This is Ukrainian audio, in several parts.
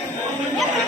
Я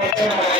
Thank you.